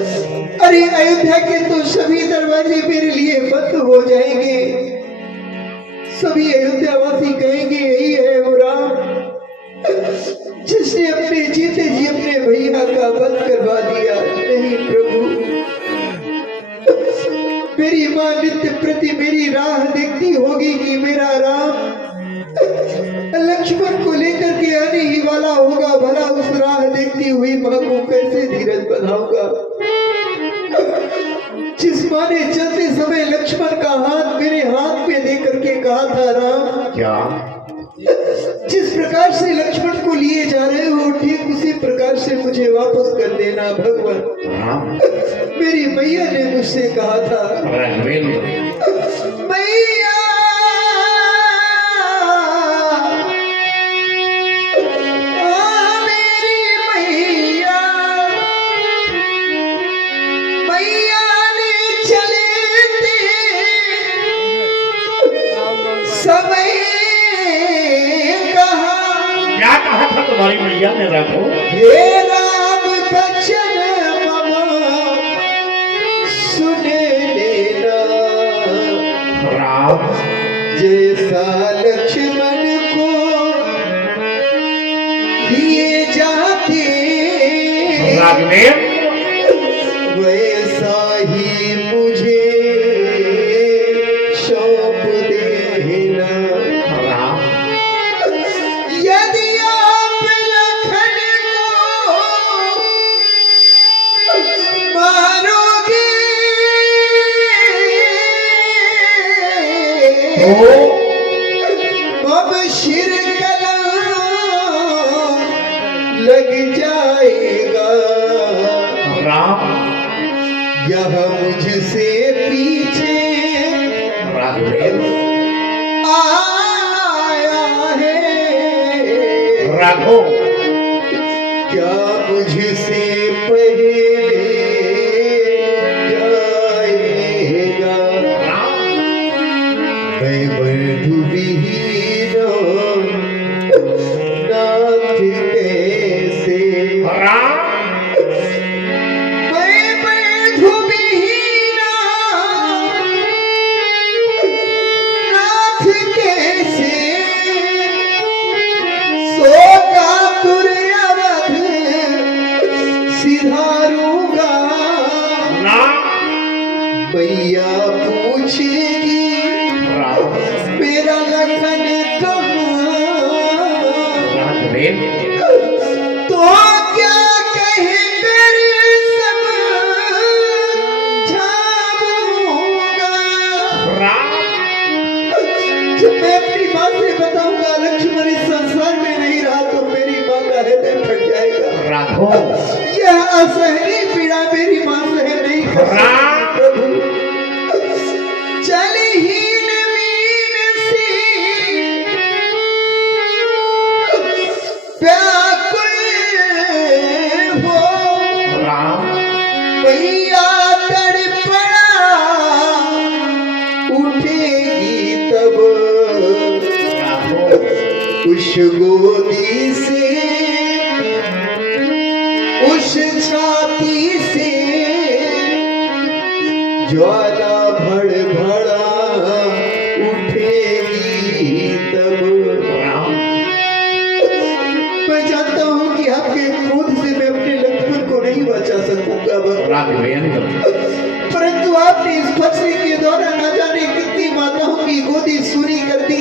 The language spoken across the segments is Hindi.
अरे अयोध्या के तो सभी दरवाजे मेरे लिए बंद हो जाएंगे। सभी अयोध्यावासी कहेंगे यही है वो राम जिसने अपने जीते जी अपने भैया का वध करवा दिया। नहीं प्रभु, मेरी माँ नित्य प्रति मेरी राह देखती होगी कि मेरा राम लक्ष्मण को लेकर के आने ही वाला होगा। भला उस राह देखती हुई माँ को कैसे धीरज बनाऊंगा। जिस माँ ने चलते समय लक्ष्मण का हाथ मेरे हाथ में दे करके कहा था राम, क्या जिस प्रकार से लक्ष्मण को लिए जा रहे हो ठीक उसी प्रकार से मुझे वापस कर देना भगवान। मेरी मैया ने मुझसे कहा था मैया तुम्हारी मैया ने रखो हे राम बचन सुने लेना राम जैसा लक्ष्मण को लिए जाते वैसा ही मुझे सौंप देना। यदि अब शिर कलम लग जाएगा राम। यह मुझसे पीछे आया है राघो। क्या मुझसे पहले जाएगा। मैं बंधु विहीन नाथ कैसे। मैं बंधु विहीन नाथ कैसे सोता तुरअवध सिधारूंगा। मैया पूछेगी मेरा लखन तो क्या कहे कर समझाऊंगा। जब मैं अपनी माँ से बताऊंगा लक्ष्मण इस संसार में नहीं रहा तो मेरी माँ का हृदय फट जाएगा। यह असहनीय पीड़ा मेरी माँ सहन नहीं कर सकती। प्रभु चले ही उस गोदी से उस छाती से ज्वाला भड़ भड़ा उठेगी तब। मैं जानता हूँ कि आपके क्रोध से मैं अपने लक्ष्मण को नहीं बचा सकूंगा परंतु आपने इस फैसले के दौरान न जाने कितनी माताओं की गोदी सूनी कर दी,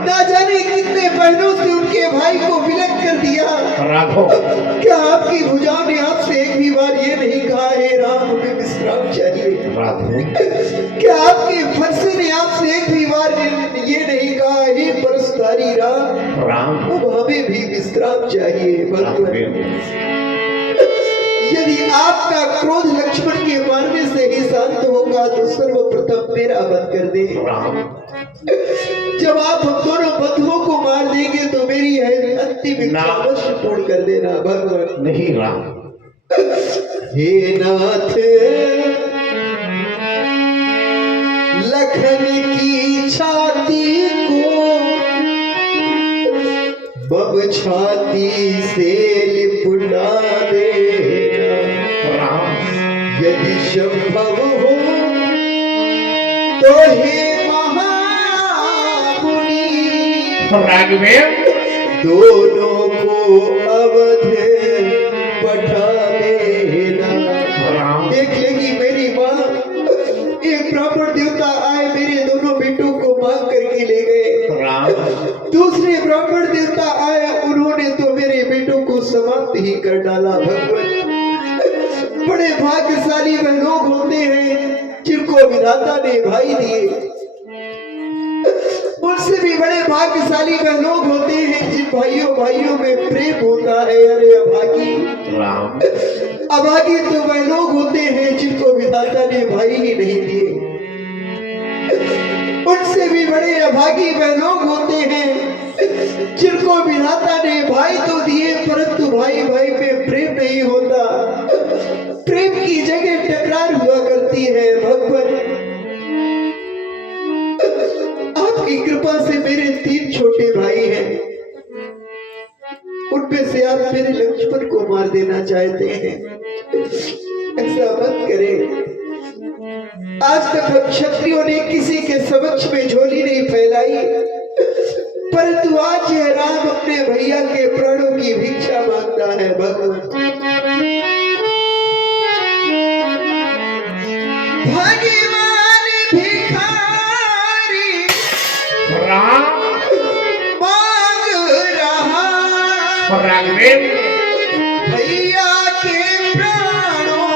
न जाने कितने बहनों से उनके भाई को विलग कर दिया। क्या आपकी भुजाओं ने आपसे एक भी बार ये नहीं कहा है राम हमें विश्राम चाहिए। क्या आपके फरसे ने आपसे एक भी बार ये नहीं कहा है परस्तारी राम अब हमें भी विश्राम चाहिए। यदि आपका क्रोध लक्ष्मण के मारने से ही शांत होगा तो सर्वप्रथम मेरा वध कर दे। जब आप हम दोनों बंधुओं को मार देंगे तो मेरी अंतिम इच्छा अवश्य पूर्ण कर देना भगवान। नहीं राम। हे नाथ लखन की छाती को बब छाती से लिपटा दे। यदि संभव हो तो हे महामुनि राघवेंद्र दोनों को अवध पठा देना। देख लेगी मेरी माँ, एक ब्राह्मण देवता आए मेरे दोनों बेटों को मांग करके ले गए। दूसरे ब्राह्मण देवता आए, उन्होंने तो मेरे बेटों को समाप्त ही कर डाला। भगवान, बड़े भाग्यशाली वह लोग होते हैं जिनको विधाता ने भाई दिए। उनसे भी बड़े भाग्यशाली वह लोग होते हैं जिन भाइयों में प्रेम होता है। अरे अभागी अभागी तो वह लोग होते हैं जिनको विधाता ने भाई ही नहीं दिए। उनसे भी बड़े अभागी वह लोग होते हैं जिनको विधाता ने भाई तो दिए, परंतु भाई में प्रेम नहीं होता। प्रेम की जगह टकरार हुआ करती है। भगवान, आपकी कृपा से मेरे 3 छोटे भाई हैं, उनमें से आप मेरे लक्ष्मण को मार देना चाहते हैं। ऐसा मत करें। आज तक हम क्षत्रियों ने किसी के समक्ष में झोली नहीं फैलाई, परंतु आज यह राम अपने भैया के प्राणों की भिक्षा मांगता है। भगवान, भगवान भिखारी मांग रहा भैया के प्राणों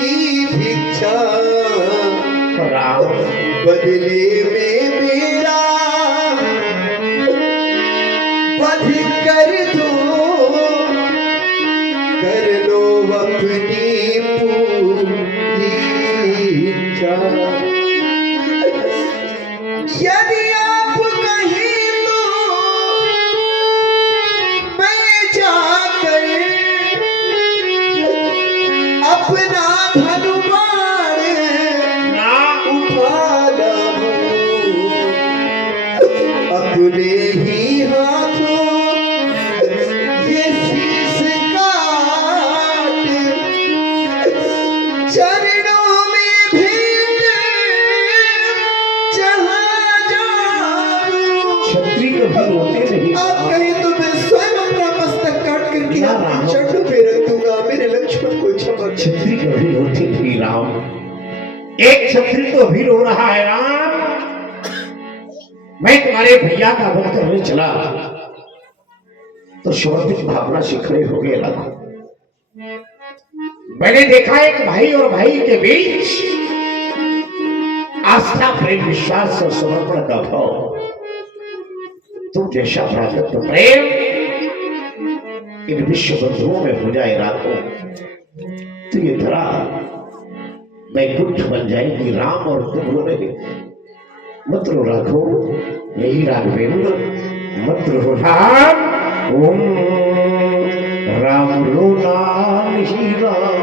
की भिक्षा, बदले में मेरा वध कर दो, कर लो अपनी पूरी इच्छा। यदि आप कहीं तो मैं जाकर अपना धनुबाण उठा लाऊं, अपने ही हाथों ये शीश काट चरणों में भेंट चढ़ा जाऊं। छत्री कभी होते नहीं। आप कहें तो मैं स्वयं अपना मस्तक काट करके आपके चरणों पे रख दूंगा। मेरे लक्ष्मण को क्षमा। छत्री कभी होती नहीं राम। एक छत्री तो भी रो रहा है राम। मैं तुम्हारे भैया का वध करने चला तो समर्पित भावना से खड़े हो गए राघव। मैंने देखा एक भाई और भाई के बीच आस्था, प्रेम, विश्वास और समर्पण का भाव। तुम जैसा भ्रातृत्व प्रेम इन विश्व बंधुओं में हो जाए राघव, तो ये धरा वैकुंठ बन जाएगी। राम और तुम रो रहे मत रो राघव, यही राघवेंद्र मत रो राम। ओम राम रोना नहीं राम,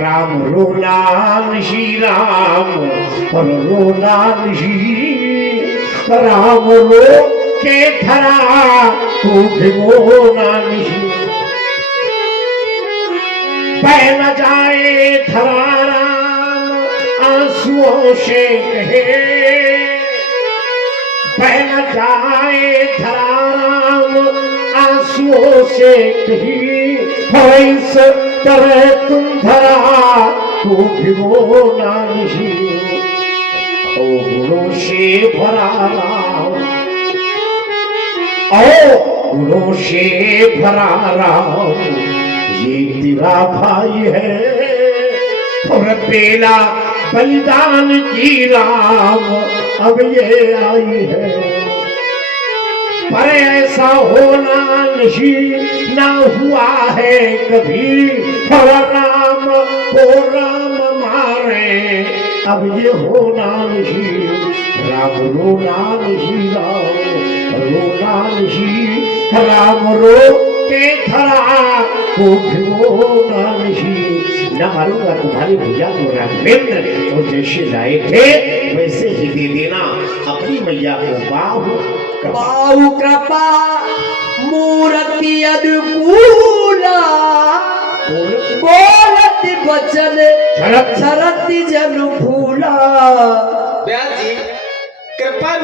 राम रोना नहीं राम, और रोना नहीं राम रो के धरा तू भिगोना नहीं। बह न जाए धरा राम आंसुओं से कहे, बह न जाए धरा राम आंसुओं से कही। हो इस तरह तुम धरा तू भिगोना नहीं। ओ गुणों से भरा राम, ओ गुणों से भरा राम, ये तेरा भाई है और बेला बलिदान की राम अब ये आई है। पर ऐसा होना नहीं ना हुआ है कभी, और राम को राम मारे अब ये होना नहीं। राम रोना नहीं, राम रोना नहीं, राम रो के धरा को भिगोना नहीं। न मारूंगा तुम्हारे भैया को राघवेंद्र, और जैसे लाए थे वैसे ही दे देना अपनी मैया को। बाहु कृपा मूर्ति अनुकूला बचन शरत जन भूला। व्यास जी कृपा